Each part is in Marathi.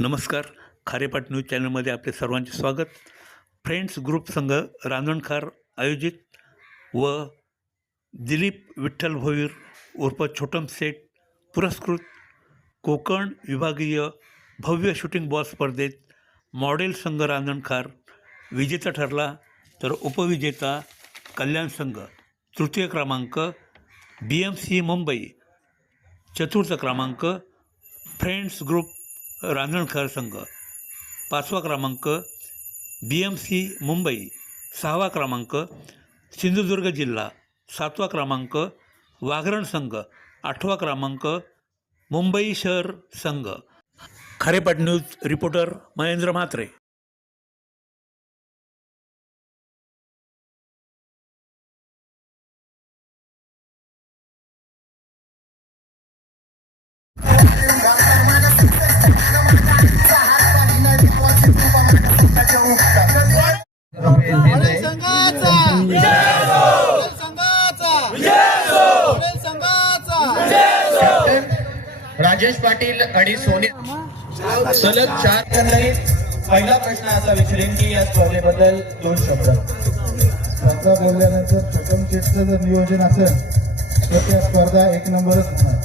नमस्कार. खारेपाट न्यूज चॅनलमध्ये आपले सर्वांचे स्वागत. फ्रेंड्स ग्रुप संघ रांजणखार आयोजित व दिलीप विठ्ठल भोईर उर्फ छोटम सेठ पुरस्कृत कोकण विभागीय भव्य शूटिंग बॉल स्पर्धेत मॉडेल संघ रांजणखार विजेता ठरला, तर उपविजेता कल्याण संघ, तृतीय क्रमांक BMC मुंबई, चतुर्थ क्रमांक फ्रेंड्स ग्रुप रांजणखार संघ, पाचवा क्रमांक BMC मुंबई, सहावा क्रमांक सिंधुदुर्ग जिल्हा, सातवा क्रमांक वाघरण संघ, आठवा क्रमांक मुंबई शहर संघ. खारेपाट न्यूज रिपोर्टर महेंद्र म्हात्रे. राजेश पाटील आणि सोने सलग 4 पहिला प्रश्न असा विचारेन की या स्पर्धेबद्दल 2 शब्द. स्पर्धा बोलल्यानंतर प्रथम चिटचं जर नियोजन असेल तर त्या स्पर्धा 1 नंबरच होणार.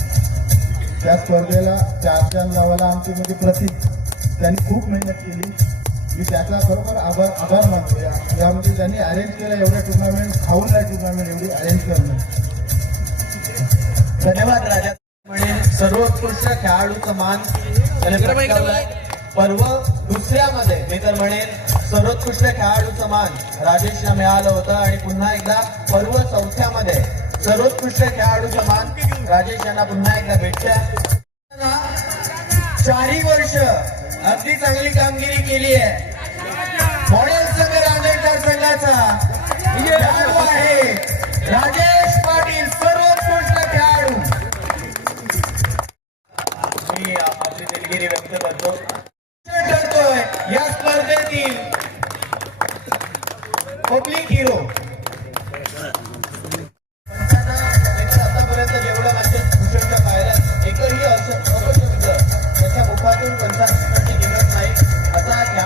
त्या स्पर्धेला 4 नावाला आमची म्हणजे प्रतीक त्यांनी खूप मेहनत केली. मी त्याचा खरोखर आभार मानतो. यामध्ये त्यांनी अरेंज केलं एवढ्या टुर्नामेंट, खाऊन नाही टुर्नामेंट एवढी अरेंज करणं. धन्यवाद. राजा म्हणेन सर्वोत्कृष्ट खेळाडूचं मान पर्व दुसऱ्यामध्ये मी तर म्हणेन सर्वोत्कृष्ट खेळाडूचं मान राजेशला मिळालं होतं आणि पुन्हा एकदा पर्व चौथ्यामध्ये सर्वोत्कृष्ट खेळाडूचं मान राजेश यांना पुन्हा एकदा भेटत्या. 4 वर्ष अगदी चांगली कामगिरी केली आहे. मॉडेल संघ रांजणखार संघाचा खेळाडू आहे राजेश पाटील, सर्वोत्कृष्ट खेळाडू. मी आपली दिलगिरी व्यक्त करतो. ठरतोय या स्पर्धेतील पब्लिक हिरो. आतापर्यंत जेवढा माझ्या भूषणच्या पायऱ्यात एकही अपशब्द त्याच्या मुखातून पंचायत निघत नाही असा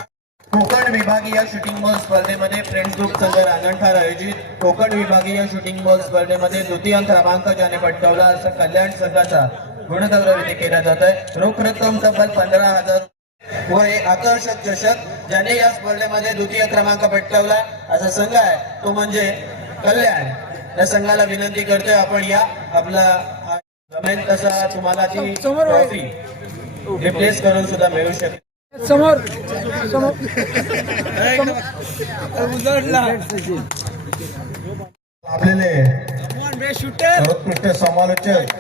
कोकण विभागीय शूटिंग बॉल स्पर्धेमध्ये फ्रेंड्स ग्रुप संघ रांजणखार आयोजित कोकण विभागीय शूटिंग बॉल स्पर्धेमध्ये द्वितीय क्रमांक ज्याने पटकावला असं कल्याण संघाचा गुणगौरव केला जात आहे. रोख रक्कम तब्बल 15,000 व एक आकर्षक चषक ज्याने या स्पर्धेमध्ये द्वितीय क्रमांक पटकावला असा संघ आहे तो म्हणजे कल्याण. या संघाला विनंती करतोय आपण या आपला जमेल तसा तुम्हाला ती ट्रॉफी रिप्लेस करून सुद्धा मिळू शकते. समोर आपलेले सर्वोत्कृष्ट समालोचक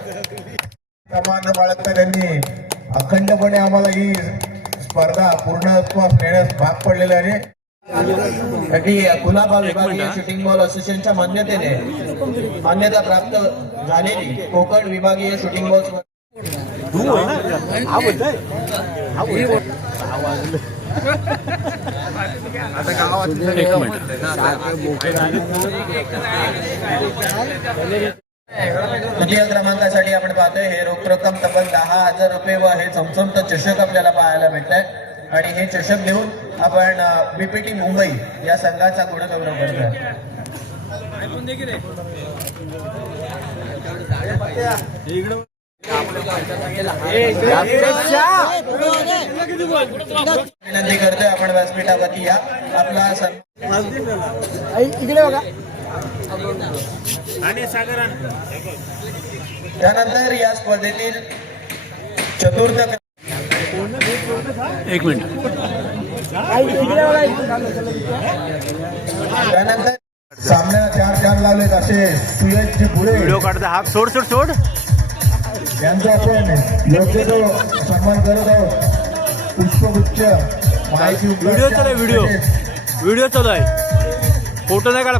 प्रमाण बाळगकर यांनी अखंडपणे आम्हाला ही स्पर्धा पूर्णत्वास नेण्यास भाग पडलेला आहे. गुलाबा विभागीय शूटिंग बॉल असोसिएशनच्या मान्यता प्राप्त झालेली कोकण विभागीय शूटिंग बॉल तृतीय क्रमांकासाठी आपण पाहतोय हे रोख रक्कम तब्बल 10,000 रुपये व हे चमचमत चषक आपल्याला पाहायला मिळत आहे. आणि हे चषक घेऊन आपण BPT मुंबई या संघाचा गुणगौरव करतोय. विनंती करतोय आपण व्यासपीठावरती या. आपला इकडे बघा. त्यानंतर या स्पर्धेतील चतुर्थ त्यानंतर सामन्याला 4 लावलेत असे सुयशजी पुढे व्हिडिओ काढता हात सोड सोड सोड यांचा आपण योग्य तो सन्मान करत आहोत. पुष्पगुच्छ माहिती व्हिडिओ चालू आहे. व्हिडिओ चालू आहे. फोटो नाही काढा.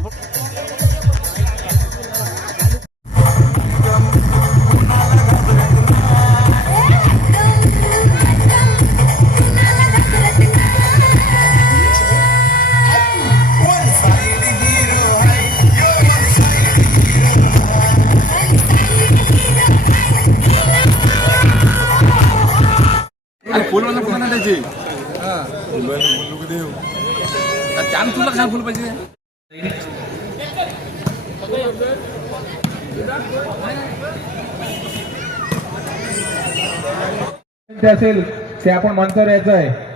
फुल पाहिजे त्यानं तुला काय फुलं पाहिजे असेल ते आपण मंचावर यायचं आहे.